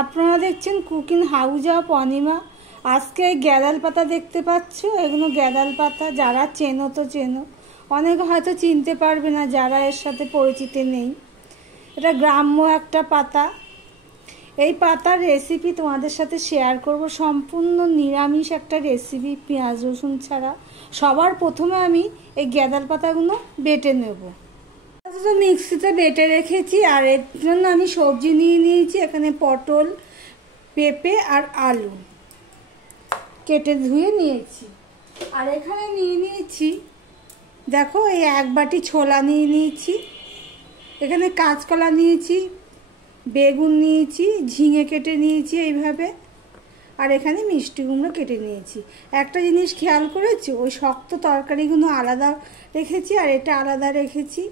আপনারা দেখছেন cooking house of Anima. আজকে এই গ্যাদাল পাতা দেখতে পাচ্ছ, এগুলো গ্যাদাল পাতা। যারা চেনো তো চেনো, অনেকে হয়তো চিনতে পারবে না যারা এর সাথে পরিচিত নেই। এটা গ্রাম্য একটা পাতা। এই পাতার রেসিপি তোমাদের সাথে শেয়ার করব, সম্পূর্ণ নিরামিষ একটা রেসিপি, পেঁয়াজ রসুন ছাড়া। সবার প্রথমে আমি এই গ্যাদাল পাতাগুলো বেটে নেব। তো মিক্সিতে বেটে রেখেছি, আর এর জন্য আমি সবজি নিয়ে নিয়েছি। এখানে পটল, পেঁপে আর আলু কেটে ধুয়ে নিয়েছি। আর এখানে নিয়ে নিয়েছি, দেখো, এই এক বাটি ছোলা নিয়ে নিয়েছি। এখানে কাঁচকলা নিয়েছি, বেগুন নিয়েছি, ঝিঙে কেটে নিয়েছি এইভাবে। আর এখানে মিষ্টি কুমড়ো কেটে নিয়েছি। একটা জিনিস খেয়াল করেছি, ওই শক্ত তরকারিগুলো আলাদা রেখেছি আর এটা আলাদা রেখেছি।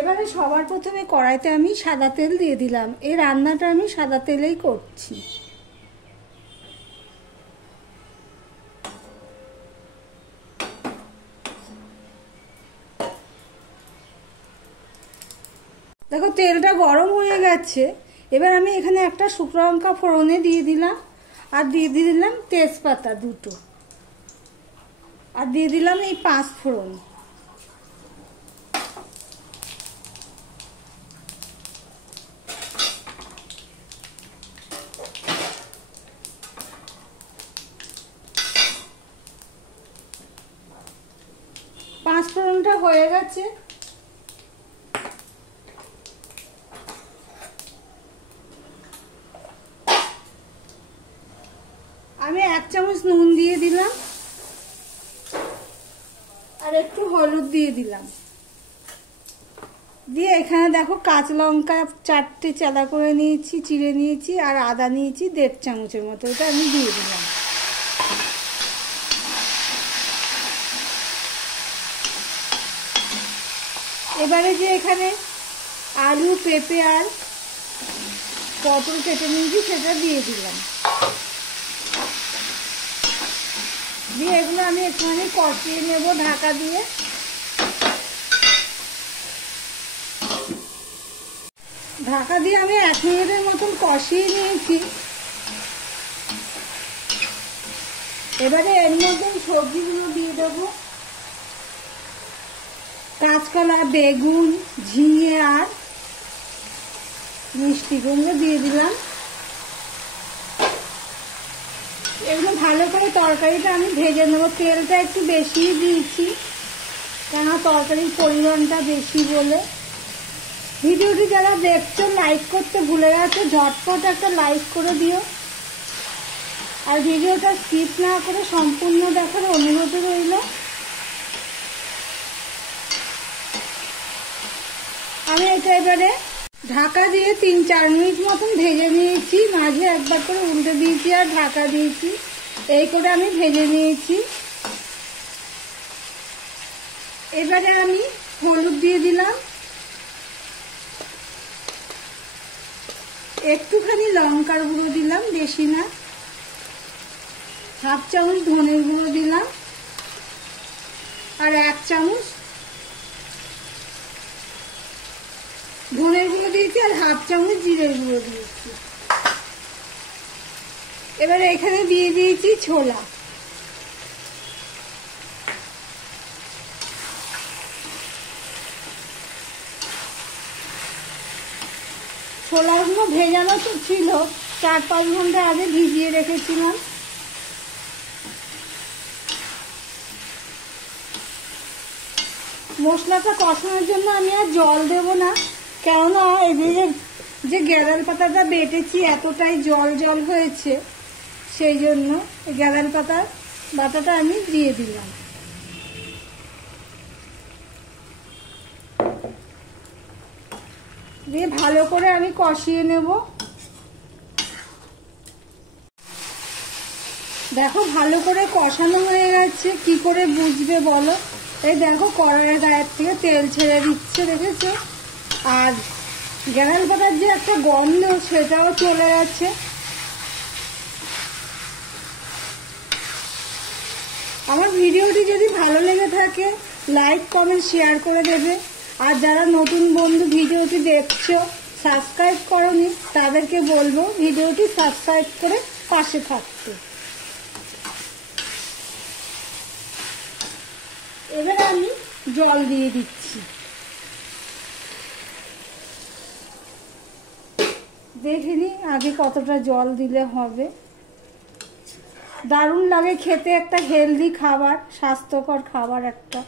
এবারে সবার প্রথমে কড়াইতে আমি সাদা তেল দিয়ে দিলাম। এই রান্নাটা আমি সাদা তেলেই করছি। দেখো তেলটা গরম হয়ে গেছে। এবার আমি এখানে একটা শুকনো লঙ্কা ফোড়নে দিয়ে দিলাম, আর দিয়ে দিলাম তেজপাতা দুটো, আর দিয়ে দিলাম এই 5 ফোড়ন। পাঁচফোড়নটা হয়ে গেছে। আমি 1 চামচ নুন দিয়ে দিলাম, আর একটু হলুদ দিয়ে দিলাম। দিয়ে এখানে দেখো কাঁচা লঙ্কা 4টে চালা করে নিয়েছি, চিড়ে নিয়েছি, আর আদা নিয়েছি 1.5 চামচের মতো। এটা আমি দিয়ে দিলাম। এবারে যে এখানে আলু, পেঁপে আর পটল কেটে নিয়েছি সেটা দিয়ে দিলাম। দিয়ে এগুলো আমি একটুখানি কষিয়ে নেব ঢাকা দিয়ে। ঢাকা দিয়ে আমি 1 মিনিটের মতন কষিয়ে নিয়েছি। এবারে এর মধ্যে সবজিগুলো দিয়ে দেবো। কাঁচকলা, বেগুন, ঝিঙে আর মিষ্টি কুমড়ো দিয়ে দিলাম। এগুলো ভালো করে তরকারিটা আমি ভেজে নেব। তেলটা একটু বেশি দিয়েছি, কেন তরকারির পরিমাণটা বেশি বলে। ভিডিওটি যারা দেখছো লাইক করতে ভুলে গেছো, ঝটপট একটা লাইক করে দিও। আর ভিডিওটা স্কিপ না করে সম্পূর্ণ দেখার অনুরোধ রইল। আমি এটা এবারে ঢাকা দিয়ে 3-4 মিনিট মতন ভেজে নিয়েছি। মাঝে একবার করে উল্টে দিয়েছি আর ঢাকা দিয়েছি, এই করে আমি ভেজে নিয়েছি। এবারে আমি হলুদ দিয়ে দিলাম, একটুখানি লঙ্কার গুঁড়ো দিলাম, বেশি না। 1/2 চামচ ধনের গুঁড়ো দিলাম, আর 1 চামচ ধনের গুঁড়ো দিয়েছি, আর 1/2 চামচ জিরের গুঁড়ো দিয়েছি। এবারে এখানে দিয়ে দিয়েছি ছোলা। ছোলাগুলো ভেজানো তো ছিল, 4-5 ঘন্টা আগে ভিজিয়ে রেখেছিলাম। মশলাটা কষানোর জন্য আমি আর জল দেব না, কেননা এদিকে যে গ্যাদাল পাতাটা বেটেছি এতটাই জল জল হয়েছে, সেই জন্য গ্যাদাল বাটাটা আমি দিয়ে দিলাম। দিয়ে ভালো করে আমি কষিয়ে নেব। দেখো ভালো করে কষানো হয়ে গেছে। কি করে বুঝবে বলো? এই দেখো কড়াইয়ের গায়ের থেকে তেল ছেড়ে দিচ্ছে, দেখেছো? আর গ্যাদাল পাতার যে একটা গন্ধ সেটাও চলে গেছে। আমার ভিডিওটি যদি ভালো লেগে থাকে লাইক, কমেন্ট, শেয়ার করে দেবে। আর যারা নতুন বন্ধু ভিডিওটি দেখছো সাবস্ক্রাইব করনি তাদেরকে বলবো ভিডিওটি সাবস্ক্রাইব করে পাশে থাকতে। এবার আমি জল দিয়ে দিচ্ছি, দেখে নিই আগে কতটা জল দিলে হবে। দারুণ লাগে খেতে, একটা হেলদি খাবার, স্বাস্থ্যকর খাবার একটা।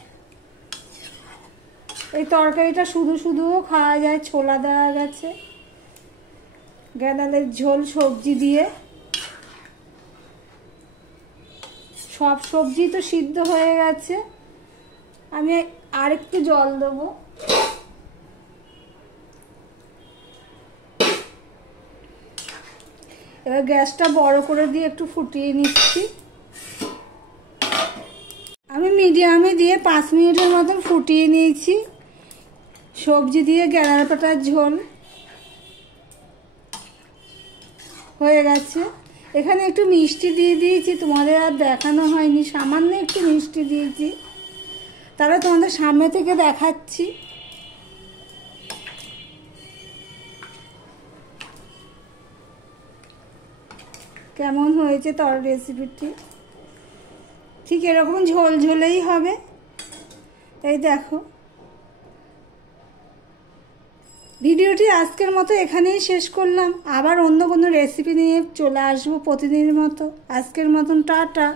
এই তরকারিটা শুধু শুধুও খাওয়া যায়, ছোলা দেওয়া গেছে, গ্যাদালের ঝোল সবজি দিয়ে। সব সবজি তো সিদ্ধ হয়ে গেছে, আমি আরেকটু জল দেবো। এবার গ্যাসটা বড় করে দিয়ে একটু ফুটিয়ে নিচ্ছি। আমি মিডিয়ামে দিয়ে 5 মিনিটের মতন ফুটিয়ে নিয়েছি। সবজি দিয়ে গ্যাদাল পাতার ঝোল হয়ে গেছে। এখানে একটু মিষ্টি দিয়ে দিয়েছি, তোমাদের আর দেখানো হয়নি, সামান্য একটু মিষ্টি দিয়েছি, তাহলে তোমাদের সামনে থেকে দেখাচ্ছি। কেমন হয়েছে তোর রেসিপিটি? ঠিক এরকম ঝোল ঝোলেই হবে। এই দেখো, ভিডিওটি আজকের মতো এখানেই শেষ করলাম। আবার অন্য কোনো রেসিপি নিয়ে চলে আসবো প্রতিদিনের মতো। আজকের মতন টাটা।